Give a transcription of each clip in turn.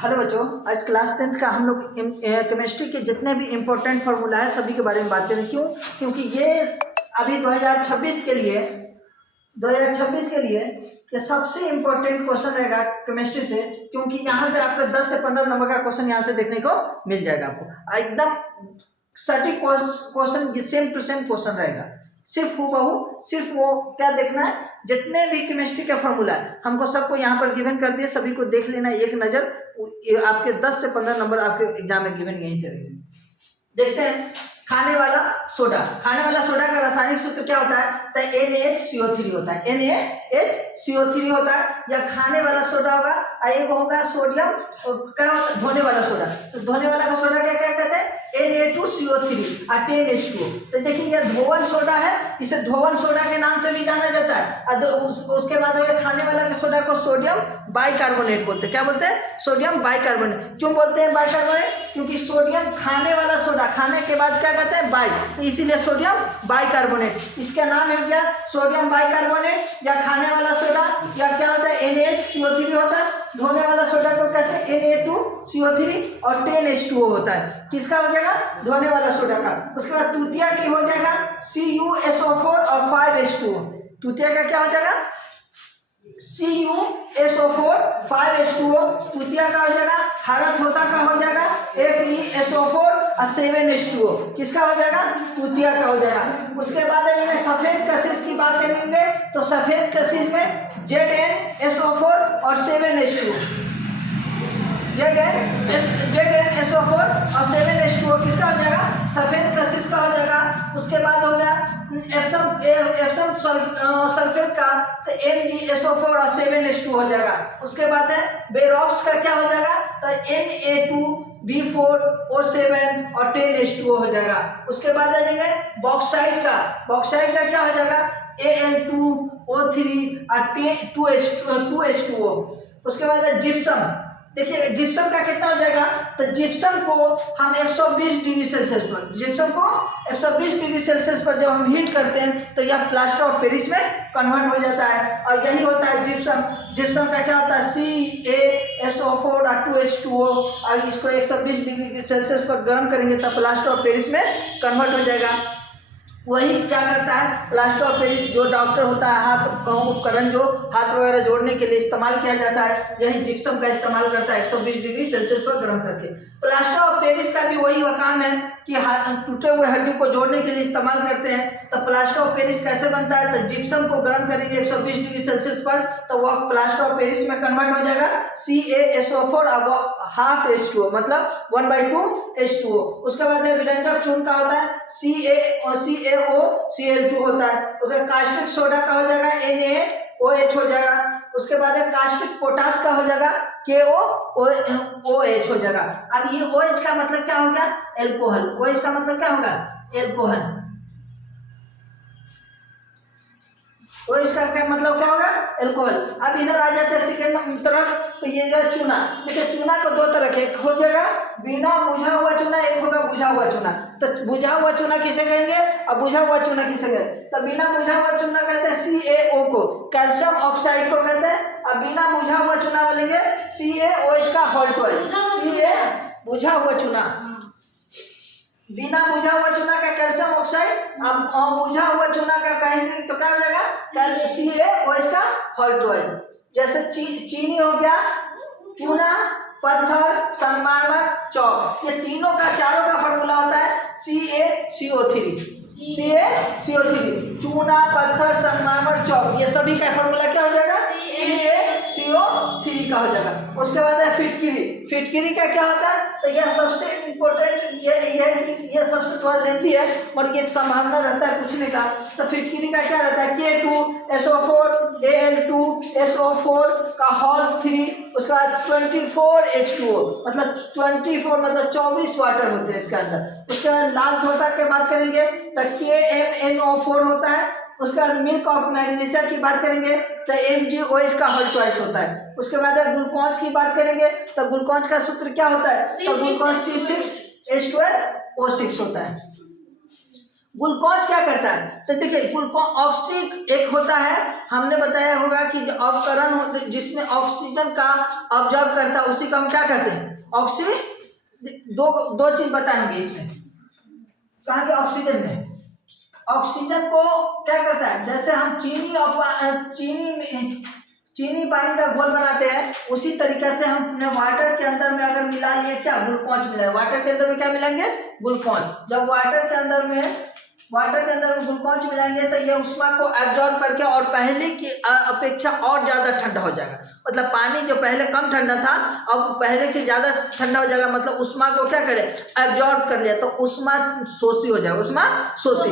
Hello बच्चों, आज class 10th का हम लोग केमिस्ट्री के जितने भी इम्पोर्टेंट फार्मूला है सभी के बारे में बात करें। क्यों? क्योंकि ये अभी 2026 के लिए ये सबसे इम्पोर्टेंट क्वेश्चन रहेगा केमिस्ट्री से, क्योंकि यहाँ से आपको 10 से 15 नंबर का क्वेश्चन यहाँ से देखने को मिल जाएगा। आपको एकदम सटीक question, same to same question रहेगा। सिर्फ वो क्या देखना है, जितने भी केमिस्ट्री का फॉर्मूला है हमको सबको यहाँ पर गिवन कर दिए, सभी को देख लेना एक नज़र। आपके 10 से 15 नंबर आपके एग्जाम में गिवन यहीं से रहेंगे। देखते हैं, खाने वाला सोडा का रासायनिक सूत्र क्या होता है? तो NaHCO3 होता है। NaHCO3 होता है। या खाने वाला सोडा होगा, एक होगा सोडियम, क्या धोने वाला सोडा। तो धोने वाला का सोडा क्या क्या कहते हैं? Na2CO3 और 10H2O। तो देखिए ये धोवन सोडा है, इसे धोवन सोडा के नाम से भी जाना जाता है। उसके बाद हो गया खाने वाला के सोडा को सोडियम बाइकार्बोनेट बोलते हैं। क्या बोलते हैं? Sodium bicarbonate. क्यों बोलते हैं बाइकार्बोनेट? क्योंकि सोडियम खाने वाला सोडा, खाने के बाद क्या कहते हैं? बाई, इसीलिए सोडियम बाइकार्बोनेट। इसका नाम है क्या? Sodium bicarbonate. या खाने वाला सोडा या क्या होता है? NaHCO3 होता है। धोने वाला सोडा को कहते हैं Na2CO3 और 10H2O होता है। किसका हो जाएगा? धोने वाला सोडा का। उसके बाद तूतिया की हो जाएगा CuSO4 और 5H2O। तूतिया का क्या हो जाएगा? CuSO4 5H2O। तूतिया का हो जाएगा। हरा तोता का हो जाएगा FeSO4 और 7H2O। किसका हो जाएगा? तूतिया का हो जाएगा। उसके बाद सफेद कशिश की बात करेंगे तो सफेद कशिश में ZnSO4 और 7H2O। ZnSO4 और 7H2O किसका हो जाएगा? सफेद कशिश का हो जाएगा। उसके बाद हो गया एप्सम सल्फेट का, तो MgSO4 और 7H2 हो जाएगा। उसके बाद है बेरॉक्स का क्या हो जाएगा? तो Na2B4O7 और 10H2O हो जाएगा। उसके बाद आ जाएगा बॉक्साइट का क्या हो जाएगा? Al2O3 और 2H2O। उसके बाद है जिप्सम। देखिए जिप्सम का कितना हो जाएगा? तो जिप्सम को हम 120 डिग्री सेल्सियस पर जब हम हीट करते हैं तो यह प्लास्टर ऑफ पेरिस में कन्वर्ट हो जाता है। और यही होता है जिप्सम का क्या होता है? CaSO4 और 2H2O। और इसको 120 डिग्री सेल्सियस पर गर्म करेंगे तब प्लास्टर ऑफ पेरिस में कन्वर्ट हो जाएगा। वही क्या करता है? प्लास्टर ऑफ पेरिस जो डॉक्टर होता है, हाथ उपकरण जो हाथ वगैरह जोड़ने के लिए इस्तेमाल किया जाता है, यही जिप्सम का इस्तेमाल करता है 120 डिग्री सेल्सियस पर गर्म करके। प्लास्टर ऑफ पेरिस का भी वही काम है कि टूटे हुए हड्डी को जोड़ने के लिए इस्तेमाल करते हैं। तो प्लास्टर ऑफ पेरिस कैसे बनता है? तो जिप्सम को गर्म करेंगे 120 डिग्री सेल्सियस पर तो वह प्लास्टर ऑफ पेरिस में कन्वर्ट हो जाएगा CaSO4 और हाफ H2O, मतलब 1/2 H2O। उसके बाद विरंजक चूर्ण का होता है CaOCl2 होता है। उसका कास्टिक सोडा का हो जाएगा NaOH हो जाएगा। उसके बाद कास्टिक पोटास का हो जाएगा KOOH हो जाएगा। अब ये OH का मतलब क्या हो गया? एल्कोहल। OH का मतलब क्या होगा? एल्कोहल। OH का क्या मतलब क्या होगा? एल्कोहल। अब इधर आ जाते हैं सेकेंड तरफ, तो ये जो चूना, देखिए चूना को दो तरह के, एक हो जाएगा बिना बुझा हुआ चूना, एक होगा बुझा हुआ चूना। तो बुझा हुआ चूना किसे कहेंगे और बुझा हुआ चूना किसे कहेंगे? तो बिना बुझा हुआ चूना कहते हैं CaO को, कैल्शियम ऑक्साइड को कहते हैं। और बिना बुझा हुआ चूना बोलेंगे CaOH का हॉल्टवाइज। बुझा हुआ चूना, बिना बुझा हुआ चूना का कैल्शियम ऑक्साइड, अब बुझा हुआ चूना का कहेंगे तो क्या हो जाएगा? CaOH का हॉल्टवाइज। जैसे चीनी हो गया, चूना, पत्थर, संगमरमर, चौक, ये तीनों का चारों का फॉर्मूला होता है CaCO3। चूना, पत्थर, संगमरमर, चौक, ये सभी का फॉर्मूला क्या हो जाएगा? CaCO3 का हो जाएगा। उसके बाद है फिटकिरी का क्या होता है? तो यह सबसे इम्पोर्टेंट, ये सबसे थोड़ा लेंथी है और ये संभावना रहता है पूछने का। तो फिटकिरी का क्या रहता है? K2SO4 Al2SO4 का होल 3, उसके बाद 24H2O, मतलब 24 मतलब 24 वाटर होते हैं इसके अंदर। उसके बाद लाल तोता की बात करेंगे तो KMnO4 होता है। उसके बाद मिल्क ऑफ मैग्नीशिया की बात करेंगे तो MgOH का हॉल्टवाइज होता है। उसके बाद ग्लूकोज की बात करेंगे तो ग्लूकोज का सूत्र क्या होता है? तो ग्लूकोज C6H12O6 होता है। ग्लूकोज क्या करता है, तो देखिए ग्लूकोज ऑक्सीजन एक होता है, हमने बताया होगा कि जो अवकरण होते जिसमें ऑक्सीजन का ऑब्जर्व करता है उसी को हम क्या कहते हैं, दो चीज बताएंगे इसमें। कहाँ के ऑक्सीजन में, ऑक्सीजन को क्या करता है, जैसे हम चीनी पानी का घोल बनाते हैं उसी तरीके से हमने वाटर के अंदर में अगर मिला लिए क्या, ग्लूकोज मिला, वाटर के अंदर में क्या मिलाएंगे, ग्लूकोज। जब वाटर के अंदर में ग्लूकोज मिलाएंगे तो ये उष्मा को एब्जॉर्ब करके और पहले की अपेक्षा और ज़्यादा ठंडा हो जाएगा। मतलब पानी जो पहले कम ठंडा था अब पहले से ज़्यादा ठंडा हो जाएगा, मतलब उष्मा को क्या करे, एब्जॉर्ब कर लिया, तो उष्मा शोषी हो जाएगा, उष्मा शोषी।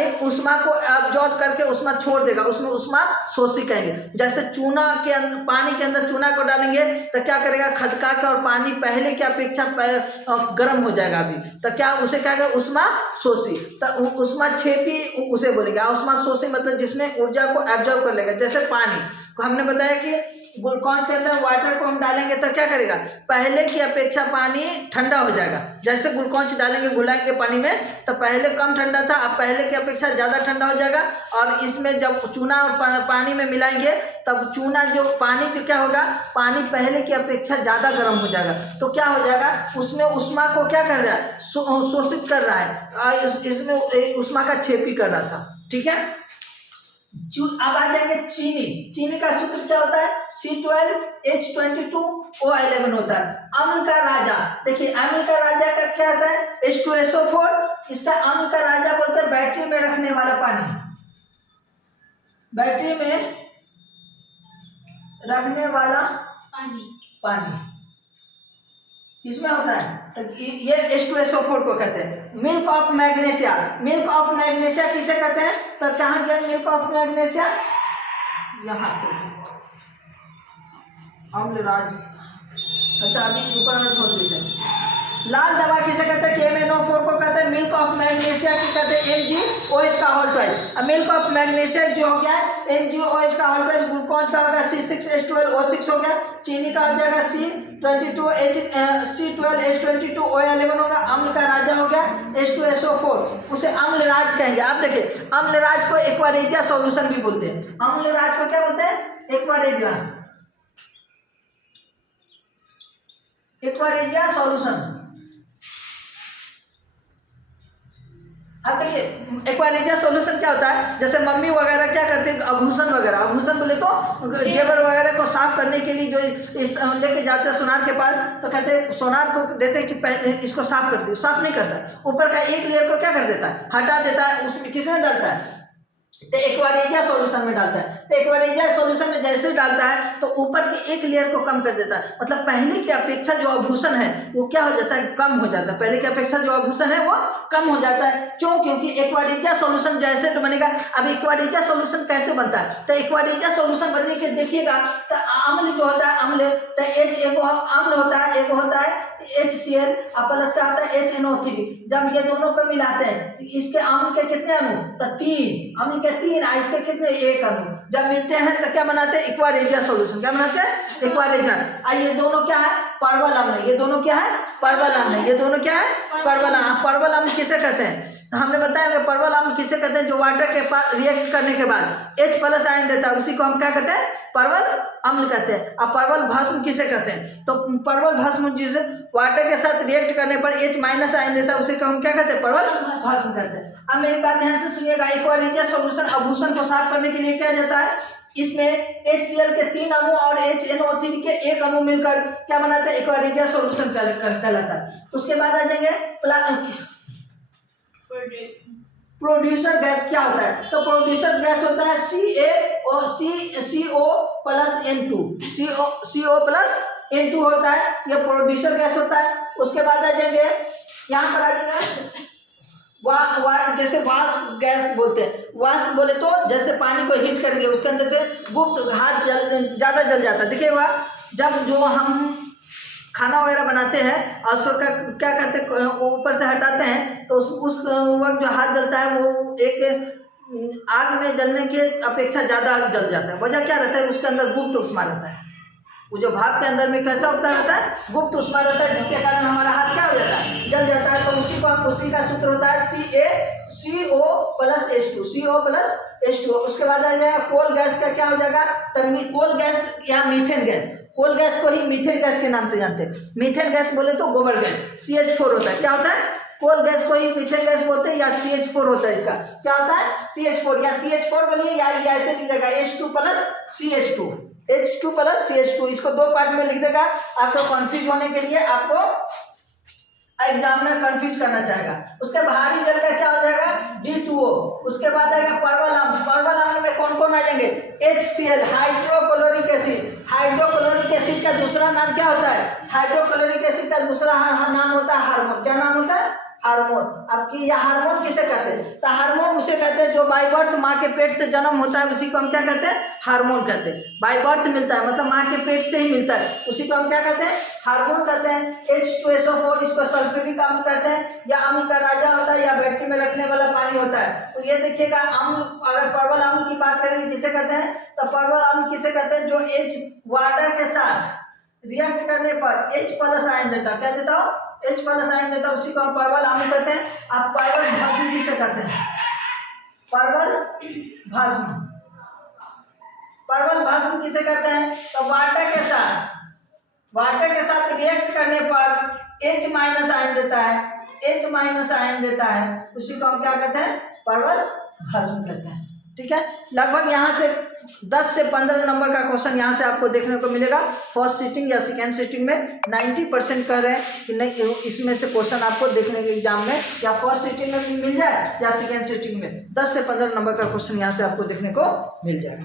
एक उष्मा को एब्जॉर्ब करके उष्मा छोड़ देगा, उसमें उष्मा शोषी कहेंगे। जैसे चूना के अंदर, पानी के अंदर चूना को डालेंगे तो क्या करेगा, खदका के और पानी पहले की अपेक्षा गर्म हो जाएगा अभी, तो क्या उसे क्या कहेगा, उष्मा शोषी। तो उष्मा छेपी उसे बोलेंगे, उष्मा शोषी मतलब जिसमें ऊर्जा को एब्जॉर्ब कर लेगा। जैसे पानी को हमने बताया कि ग्लूकोज के अंदर वाटर को हम डालेंगे तो क्या करेगा, पहले की अपेक्षा पानी ठंडा हो जाएगा। जैसे ग्लूकोज डालेंगे घुलाएंगे पानी में तो पहले कम ठंडा था, अब पहले की अपेक्षा ज़्यादा ठंडा हो जाएगा। और इसमें जब चूना और पानी में मिलाएंगे तब चूना जो पानी जो क्या होगा, पानी पहले की अपेक्षा ज़्यादा गर्म हो जाएगा, तो क्या हो जाएगा, उसमें उष्मा को क्या कर रहा है, शोषित कर रहा है, इसमें उष्मा का छेपी कर रहा था। ठीक है, अब आ जाएंगे चीनी। चीनी का सूत्र क्या होता है, C12H22O11 होता है। अम्ल का राजा, देखिए अम्ल का राजा का क्या होता है, H2SO4। इसका अम्ल का राजा बोलते हैं बैटरी में रखने वाला पानी, बैटरी में रखने वाला पानी किसमें होता है, तो ये H2SO4 को कहते हैं। Milk of magnesia, milk of magnesia किसे कहते हैं, तो कहाँ गया मिल्क ऑफ मैग्नीशिया, यहाँ अम्लराज, अच्छा अभी ऊपर में छोड़ दीजिए। लाल दवा किसे कहते हैं, KMnO4 को कहते हैं। मिल्क ऑफ मैग्नीशिया की कहते हैं MgOH का होल ट्वाइस। अब मिल्क ऑफ मैग्नीशिया जो हो गया MgOH का होल ट्वाइस, ग्लूकोज का होगा C6H12O6 हो गया, चीनी का हो जाएगा C12H22O11 होगा, अम्ल का राजा हो गया H2SO4, उसे अम्लराज कहेंगे। आप देखिए अम्लराज को एक्वारेजिया सॉल्यूशन भी बोलते हैं। अम्लराज को क्या बोलते हैं, एक्वारेजिया सॉल्यूशन। अब देखिए एक्वारेजिया सॉल्यूशन क्या होता है, जैसे मम्मी वगैरह क्या करते हैं, आभूषण बोले तो जेवर वगैरह को साफ करने के लिए जो लेके जाते हैं सोनार के पास, तो कहते हैं सोनार को देते हैं कि इसको साफ कर दो, साफ नहीं करता, ऊपर का एक लेयर को क्या कर देता है, हटा देता है, उसमें किसमें डालता है, तो एक्वारेजिया सॉल्यूशन में डालता है। तो एक्वारेजिया सॉल्यूशन में जैसे डालता है तो ऊपर के एक लेयर को कम कर देता है, मतलब पहले की अपेक्षा जो आभूषण है वो क्या हो जाता है, कम हो जाता है, पहले की अपेक्षा जो आभूषण है वो कम हो जाता है। क्यों, क्योंकि एक्वारेजिया सॉल्यूशन जैसे तो बनेगा। अब एक्वारेजिया सॉल्यूशन कैसे बनता है, तो एक्वारेजिया सॉल्यूशन बनने के देखिएगा तो अम्ल जो होता है, अम्ल तो एक अम्ल होता है, एक होता है HCl और प्लस का होता है HNO3। जब ये दोनों को मिलाते हैं इसके अम्ल के कितने अणु, तो 3, अम्ल के 3, इसके कितने, 1 अणु। जब मिलते हैं तो क्या बनाते हैं, एक्वारेजिया सॉल्यूशन। क्या बनाते हैं, एक्वारेजिया। ये दोनों क्या है, परवल अम्ल। ये दोनों क्या है, परवल अम्ल। ये दोनों क्या है, परवल अम्ल। परवल अम्ल किसे कहते हैं, तो हमने बताया कि परवल अम्ल किसे कहते हैं, जो वाटर के पास रिएक्ट करने के बाद H+ आयन देता है, उसी को हम क्या कहते हैं, परवल अम्ल कहते हैं। अब परवल भस्म किसे कहते हैं, तो परवल भस्म जिसे वाटर के साथ रिएक्ट करने पर H- आयन देता है, उसे को हम क्या कहते हैं, परवल भस्म कहते हैं। अब मेरी बात ध्यान से सुनिएगा, एक्वारेजिया सॉल्यूशन आभूषण को साफ करने के लिए क्या जाता है, इसमें HCl के 3 अणु और HNO3 के 1 अणु मिलकर क्या बनाता है, एक्वारेजिया सॉल्यूशन कहलाता है। उसके बाद आ जाएंगे प्रोड्यूसर गैस। क्या होता है, तो प्रोड्यूसर गैस होता है CO+N2 होता है, यह प्रोड्यूसर गैस होता है। उसके बाद आ जाएंगे, यहाँ पर आ जाएंगे जैसे वाष्प गैस बोलते हैं। वाष्प बोले तो जैसे पानी को हीट करेंगे उसके अंदर से गुप्त हाथ ज़्यादा जल जाता है। देखिए वह जब जो हम खाना वगैरह बनाते हैं और उसका क्या करते हैं, ऊपर से हटाते हैं तो उस वक्त जो हाथ जलता है वो एक आग में जलने के अपेक्षा ज़्यादा जल जाता है। वजह क्या रहता है, उसके अंदर गुप्त उष्मा रहता है, वो जो भाप के अंदर में कैसा होता रहता है, गुप्त ऊष्मा रहता है, जिसके कारण हमारा हाथ क्या हो जाता है, जल जाता है। तो उसी का सूत्र होता है CO plus H2, CO plus H2। उसके बाद आ जाएगा कोल गैस का क्या हो जाएगा, तब कोल गैस या मीथेन गैस, कोल गैस को ही मीथेन गैस के नाम से जानते हैं। मीथेन गैस बोले तो गोबर गैस, CH4 होता है। क्या होता है, कोल गैस को ही मीथेन गैस बोलते हैं, या CH4 होता है। इसका क्या होता है, CH4 या CH4 बोलिए, या ऐसे लिख देगा H2 plus CH2, H2 plus CH2। इसको दो पार्ट में लिख देगा, आपको कंफ्यूज होने के लिए, आपको एग्जामिनर कंफ्यूज करना चाहेगा। उसके बाहरी जल का क्या हो जाएगा, D2O। उसके बाद आएगा परवल अम्ल, परवल अम्ल में कौन कौन आ जाएंगे, HCl hydrochloric acid. Hydrochloric acid का दूसरा नाम क्या होता है, हाइड्रोक्लोरिक एसिड का दूसरा नाम होता है हार्मोन। क्या नाम होता है, हार्मोन। अब कि यह हार्मोन किसे कहते हैं, तो हार्मोन उसे कहते हैं जो बाय बर्थ माँ के पेट से जन्म होता है, उसी को हम क्या कहते हैं, हार्मोन कहते हैं। बाय बर्थ मिलता है मतलब माँ के पेट से ही मिलता है, उसी को हम क्या कहते हैं, हार्मोन कहते हैं। H2SO4 इसको सल्फ्यूरिक अम्ल कहते हैं, या अम्ल का राजा होता है, या बैटरी में रखने वाला पानी होता है। तो ये देखिएगा अम्ल, अगर परवल अम्ल की बात करेंगे किसे कहते हैं, तो परवल अम्ल किसे कहते हैं, जो H वाटर के साथ रिएक्ट करने पर H प्लस आयन देता, क्या देता हो, H प्लस आयन देता, उसी को हम परवल अम्ल कहते हैं। अब परवल भस्म किसे कहते हैं, परवल भस्म, परवल भस्म किसे कहते हैं, तो वाटर के साथ रिएक्ट करने पर H माइनस आयन देता है, H माइनस आयन देता है, उसी को हम क्या कहते हैं, परवल भस्म कहते हैं। ठीक है, लगभग यहाँ से 10 से 15 नंबर का क्वेश्चन यहाँ से आपको देखने को मिलेगा। फर्स्ट सीटिंग या सेकेंड सीटिंग में 90% कह रहे हैं कि नहीं, इसमें से क्वेश्चन आपको देखने के एग्जाम में या फर्स्ट सीटिंग में मिल जाए या सेकेंड सीटिंग में 10 से 15 नंबर का क्वेश्चन यहाँ से आपको देखने को मिल जाएगा।